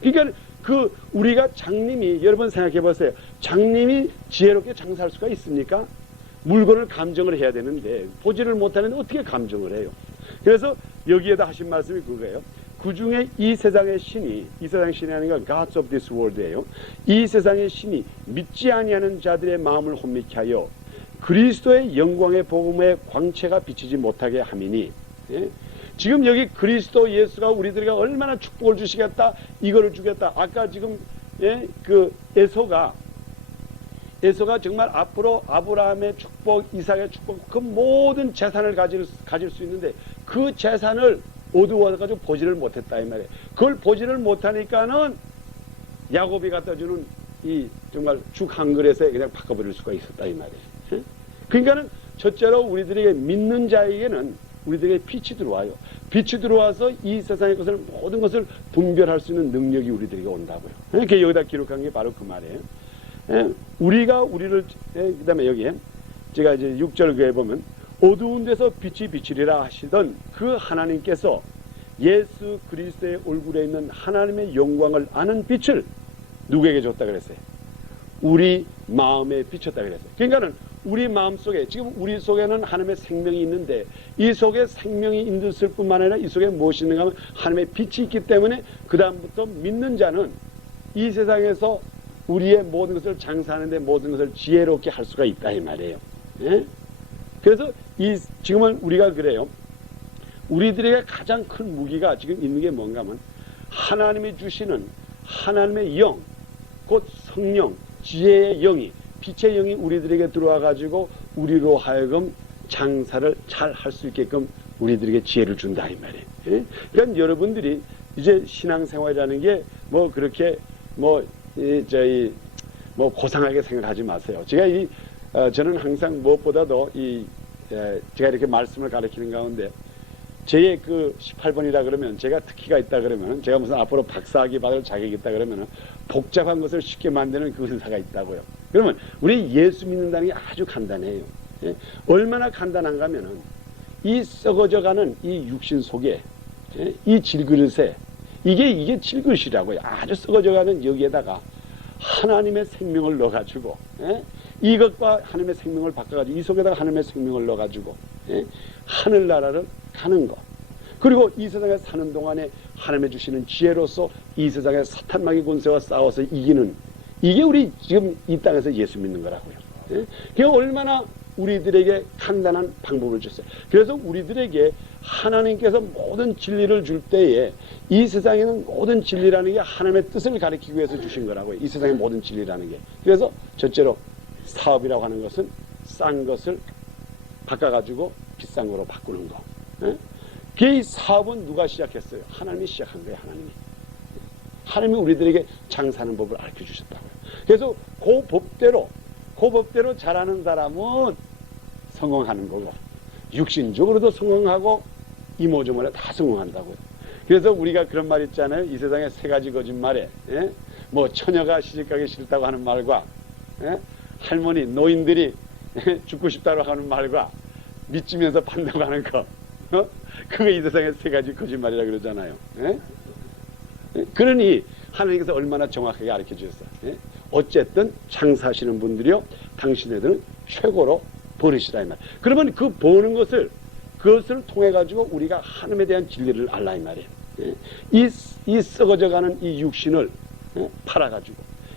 그러니까 우리가 장님이, 여러분 생각해 보세요. 장님이 지혜롭게 장사할 수가 있습니까? 물건을 감정을 해야 되는데 보지를 못하는데 어떻게 감정을 해요? 그래서 여기에다 하신 말씀이 그거예요. 그 중에 이 세상의 신이, 이 세상의 신이 아니라 Gods of this world예요. 이 세상의 신이 믿지 아니하는 자들의 마음을 혼미케 하여 그리스도의 영광의 복음의 광채가 비치지 못하게 함이니. 예? 지금 여기 그리스도 예수가 우리들에게 얼마나 축복을 주시겠다, 이거를 주겠다. 아까 지금 그 에서가 에서가 정말 앞으로 아브라함의 축복, 이삭의 축복, 그 모든 재산을 가질 수 있는데 그 재산을 어두워가지고 보지를 못했다 이 말이에요. 그걸 보지를 못하니까는 야곱이 갖다 주는 이 정말 죽 한 그릇에 그냥 바꿔버릴 수가 있었다 이 말이에요. 그러니까는 첫째로 우리들에게 믿는 자에게는 우리들에게 빛이 들어와요. 빛이 들어와서 이 세상의 것을 모든 것을 분별할 수 있는 능력이 우리들에게 온다고요. 이렇게 여기다 기록한 게 바로 그 말이에요. 우리가 우리를 그다음에 여기에 제가 이제 6절 그에 보면 어두운 데서 빛이 비치리라 하시던 그 하나님께서 예수 그리스도의 얼굴에 있는 하나님의 영광을 아는 빛을 누구에게 줬다 그랬어요? 우리 마음에 비쳤다 그랬어요. 그러니까는 우리 마음 속에 지금 우리 속에는 하나님의 생명이 있는데 이 속에 생명이 있을 뿐만 아니라 이 속에 무엇이 있는가 하면 하나님의 빛이 있기 때문에 그 다음부터 믿는 자는 이 세상에서 우리의 모든 것을 장사하는데 모든 것을 지혜롭게 할 수가 있다 이 말이에요. 예? 그래서 지금은 우리가 그래요. 우리들에게 가장 큰 무기가 지금 있는 게 뭔가 하면 하나님이 주시는 하나님의 영, 곧 성령, 지혜의 영이 빛의 영이 우리들에게 들어와 가지고 우리로 하여금 장사를 잘 할 수 있게끔 우리들에게 지혜를 준다 이 말이에요. 예? 그러니까 여러분들이 이제 신앙생활이라는 게 뭐 그렇게 뭐 고상하게 생각하지 마세요. 저는 항상 무엇보다도 제가 이렇게 말씀을 가르치는 가운데 제 그 18번이라 그러면 제가 특기가 있다 그러면 제가 무슨 앞으로 박사학위 받을 자격이 있다 그러면 복잡한 것을 쉽게 만드는 그 은사가 있다고요. 그러면 우리 예수 믿는다는 게 아주 간단해요. 예? 얼마나 간단한가 하면은 이 썩어져가는 이 육신 속에 이 질그릇에 이게 질그릇이라고요. 아주 썩어져가는 여기에다가 하나님의 생명을 넣어가지고 이것과 하나님의 생명을 바꿔가지고 이 속에다가 하나님의 생명을 넣어가지고 하늘나라를 가는 것. 그리고 이 세상에 사는 동안에 하나님의 주시는 지혜로서 이 세상의 사탄마귀 군세와 싸워서 이기는 이게 우리 지금 이 땅에서 예수 믿는 거라고요. 그게 얼마나 우리들에게 간단한 방법을 줬어요. 그래서 우리들에게 하나님께서 모든 진리를 줄 때에 이 세상에는 모든 진리라는 게 하나님의 뜻을 가리키기 위해서 주신 거라고요. 이 세상의 모든 진리라는 게. 그래서 첫째로 사업이라고 하는 것은 싼 것을 바꿔가지고 비싼 거로 바꾸는 거. 그 사업은 누가 시작했어요? 하나님이 시작한 거예요. 하나님이 우리들에게 장사하는 법을 알려주셨다고요. 그래서 그 법대로 잘하는 사람은 성공하는 거고 육신적으로도 성공하고 이모저모에 다 성공한다고요. 그래서 우리가 그런 말 있잖아요. 이 세상에 세 가지 거짓말에 뭐 처녀가 시집가기 싫다고 하는 말과 할머니 노인들이 죽고 싶다고 하는 말과 믿으면서 판다고 하는 거 그거 이 세상에 세 가지 거짓말이라 그러잖아요. 그러니 하나님께서 얼마나 정확하게 가르쳐 주셨어요. 어쨌든 장사하시는 분들이요 당신네들은 최고로 버리시라 이 말. 그러면 그 버는 그것을 통해 가지고 우리가 하나님에 대한 진리를 알라 이 말이에요. 이 썩어져가는 이 육신을 팔아 가지고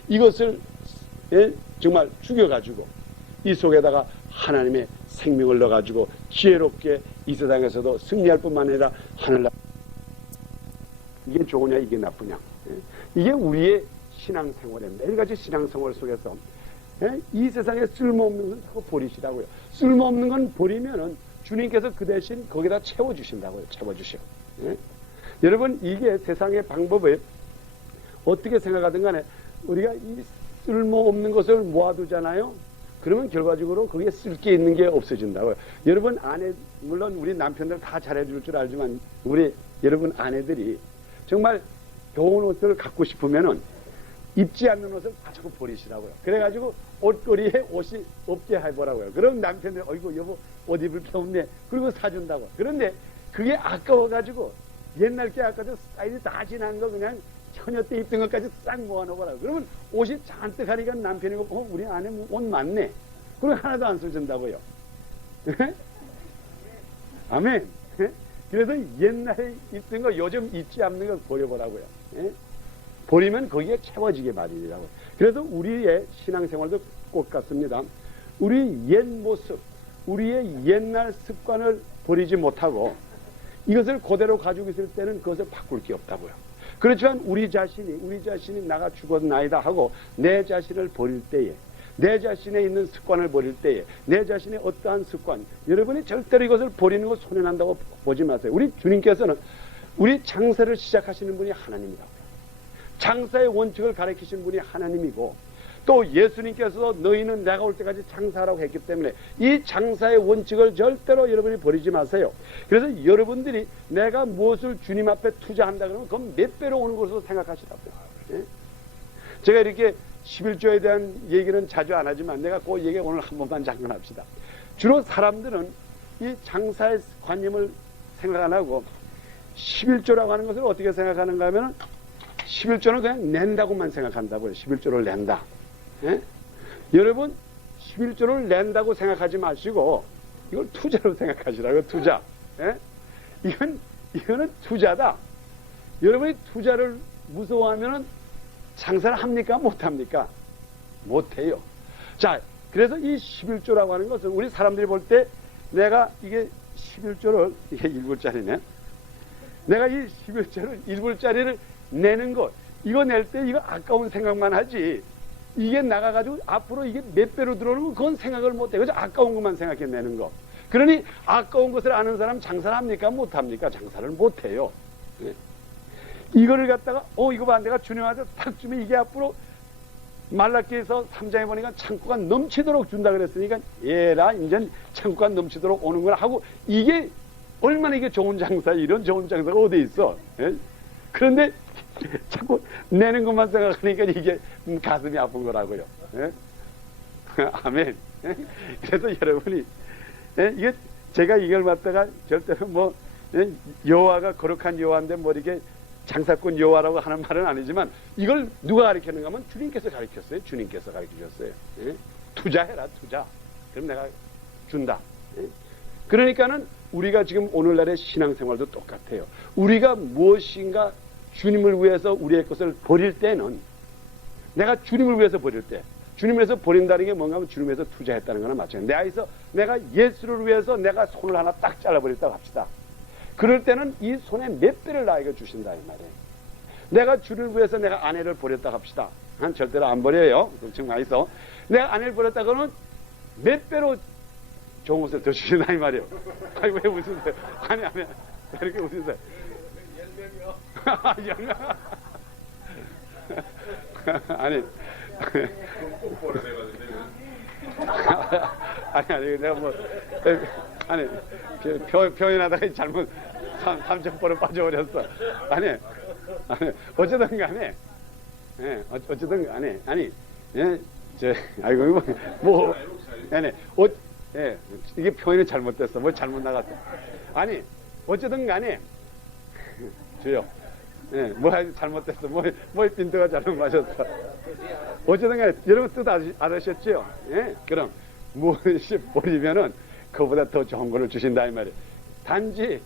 이것을 정말 죽여 가지고 이 속에다가 하나님의 생명을 넣어 가지고 지혜롭게 이 세상에서도 승리할 뿐만 아니라 하늘나라. 이게 좋으냐 이게 나쁘냐. 이게 우리의 신앙생활에 매일같이 신앙생활 속에서 이 세상에 쓸모없는 건 자꾸 버리시라고요. 쓸모없는 건 버리면은 주님께서 그 대신 거기다 채워주신다고요. 채워주셔. 여러분 이게 세상의 방법을 어떻게 생각하든 간에 우리가 이 쓸모없는 것을 모아두잖아요. 그러면 결과적으로 거기에 쓸 게 있는 게 없어진다고요. 여러분 물론 우리 남편들 다 잘해줄 줄 알지만 여러분 아내들이 정말 좋은 옷을 갖고 싶으면은 입지 않는 옷을 다 자꾸 버리시라고요. 그래가지고 옷걸이에 옷이 없게 해보라고요. 그럼 남편들 어이구 여보 옷 입을 게 없네. 그리고 사준다고. 그런데 그게 아까워가지고 옛날 게 아까워서 사이즈 다 지난 거 그냥 처녀 때 입던 것까지 싹 모아놓으라고. 그러면 옷이 잔뜩 하니까 남편이 우리 아내 옷 많네. 그리고 하나도 안 써준다고요. 아멘. 그래서 옛날에 입던 거 요즘 입지 않는 거 버려보라고요. 버리면 거기에 채워지게 마련이라고. 그래서 우리의 신앙생활도 꼭 같습니다. 우리 옛 모습, 우리의 옛날 습관을 버리지 못하고 이것을 그대로 가지고 있을 때는 그것을 바꿀 게 없다고요. 그렇지만 우리 자신이 나가 죽었나이다 하고 내 자신을 버릴 때에 내 자신에 있는 습관을 버릴 때에 내 자신의 어떠한 습관, 여러분이 절대로 이것을 버리는 거 손해난다고 보지 마세요. 우리 주님께서는 우리 장사를 시작하시는 분이 하나님이라고요. 장사의 원칙을 가르치신 분이 하나님이고, 또 예수님께서 너희는 내가 올 때까지 장사하라고 했기 때문에 이 장사의 원칙을 절대로 여러분이 버리지 마세요. 그래서 여러분들이 내가 무엇을 주님 앞에 투자한다 그러면 그건 몇 배로 오는 것으로 생각하시라고요. 예? 제가 이렇게 11조에 대한 얘기는 자주 안 하지만 내가 그 얘기 오늘 한 번만 잠깐 합시다. 주로 사람들은 이 장사의 관념을 생각 안 하고 11조라고 하는 것을 어떻게 생각하는가 하면 11조는 그냥 낸다고만 생각한다고요. 11조를 낸다. 예? 여러분 11조를 낸다고 생각하지 마시고 이걸 투자로 생각하시라고요. 투자. 예? 이거는 투자다. 여러분이 투자를 무서워하면 장사를 합니까? 못합니까? 못해요. 자, 그래서 이 11조라고 하는 것은 우리 사람들이 볼 때 내가 이게 11조를, 이게 1불짜리네. 내가 이 11조를, 1불짜리를 내는 것, 이거 낼 때 이거 아까운 생각만 하지, 이게 나가가지고 앞으로 이게 몇 배로 들어오는 거 그건 생각을 못해. 그래서 아까운 것만 생각해 내는 거. 그러니 아까운 것을 아는 사람 장사를 합니까? 못합니까? 장사를 못해요. 네. 이거를 갖다가 이거 봐, 내가 주님한테 탁 주면 이게 앞으로 말라기에서 3장에 보니까 창고가 넘치도록 준다 그랬으니까 얘라 이제 창고가 넘치도록 오는 걸 하고, 이게 얼마나 이게 좋은 장사, 이런 좋은 장사가 어디 있어. 예? 그런데 자꾸 내는 것만 생각하니까 이게 가슴이 아픈 거라고요. 예? 아멘. 예? 그래서 여러분이 이게 제가 이걸 갖다가 절대로 뭐 여호와가 거룩한 여호와인데 뭐 이렇게 장사꾼 여호와라고 하는 말은 아니지만 이걸 누가 가르쳤는가 하면 주님께서 가르쳤어요. 주님께서 가르치셨어요. 예? 투자해라, 투자. 그럼 내가 준다. 예? 그러니까는 우리가 지금 오늘날의 신앙생활도 똑같아요. 우리가 무엇인가 주님을 위해서 우리의 것을 버릴 때는, 내가 주님을 위해서 버릴 때, 주님을 위해서 버린다는 게 뭔가 하면 주님을 위해서 투자했다는 거나 마찬가지예요. 내가 예수를 위해서 내가 손을 하나 딱 잘라버렸다고 합시다. 그럴 때는 이 손에 몇 배를 나에게 주신다 이 말이에요. 내가 주를 위해서 내가 아내를 버렸다고 합시다. 절대로 안 버려요. 걱정 마 있어. 내가 아내를 버렸다고는 몇 배로 좋은 것을 더 주신다 이 말이에요. 아니 왜 웃으세요? 아니 왜 이렇게 웃으세요? 10명이요. 아니 아니 내가 뭐 아니 표현하다가 잘못 3,000번을 빠져버렸어. 아니 어쨌든 간에 어쨌든 간에 아이고 뭐 이게 표현이 잘못됐어. 뭐 잘못 나갔어. 아니 어쨌든 간에 주요. 뭐 잘못됐어. 뭐 빈도가 잘못 맞았어. 어쨌든 간에 여러분 뜻 알으셨죠? 그럼 무엇이 버리면은 그보다 더 좋은 거를 주신다 이 말이에요. 단지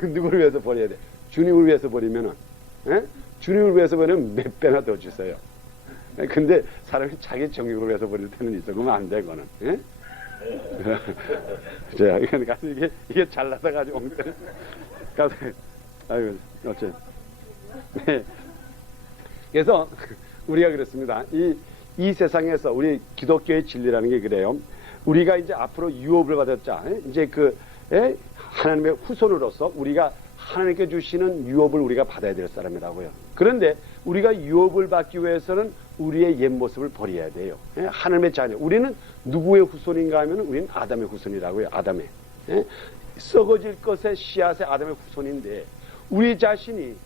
누구를 위해서 버려야 돼? 주님을 위해서 버리면은 주님을 위해서 버리면 몇 배나 더 주세요. 근데 사람이 자기 정욕을 위해서 버릴 때는 있어. 그러면 안 돼, 그거는. 자, 이건 가서 이게 잘나서 가지고 온 거는 가서 아이고 어째. 네. 그래서 우리가 그렇습니다. 이 세상에서 우리 기독교의 진리라는 게 그래요. 우리가 이제 앞으로 유업을 받았자, 이제 하나님의 후손으로서 우리가 하나님께 주시는 유업을 우리가 받아야 될 사람이라고요. 그런데 우리가 유업을 받기 위해서는 우리의 옛 모습을 버려야 돼요. 하나님의 자녀. 우리는 누구의 후손인가 하면 우리는 아담의 후손이라고요. 아담의. 썩어질 것의 씨앗의 아담의 후손인데 우리 자신이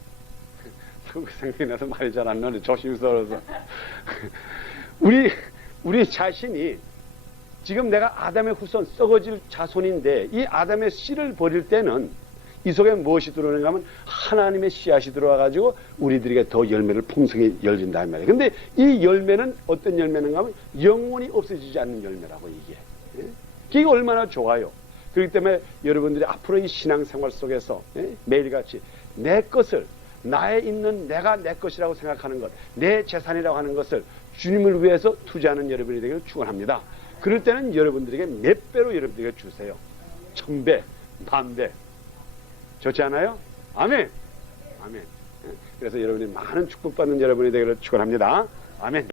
생각이 나서 말이 잘 안 나는데 조심스러워서 우리 자신이 지금 내가 아담의 후손 썩어질 자손인데 이 아담의 씨를 버릴 때는 이 속에 무엇이 들어오는가 하면 하나님의 씨앗이 들어와가지고 우리들에게 더 열매를 풍성히 열린다 이 말이에요. 근데 이 열매는 어떤 열매인가 하면 영원히 없어지지 않는 열매라고 이게. 이게 얼마나 좋아요. 그렇기 때문에 여러분들이 앞으로 이 신앙생활 속에서 매일같이 내 것을 나에 있는 내가 내 것이라고 생각하는 것, 내 재산이라고 하는 것을 주님을 위해서 투자하는 여러분이 되기를 축원합니다. 그럴 때는 여러분들에게 몇 배로 여러분들에게 주세요. 1000배, 10,000배. 좋지 않아요? 아멘. 아멘. 그래서 여러분이 많은 축복받는 여러분이 되기를 축원합니다. 아멘.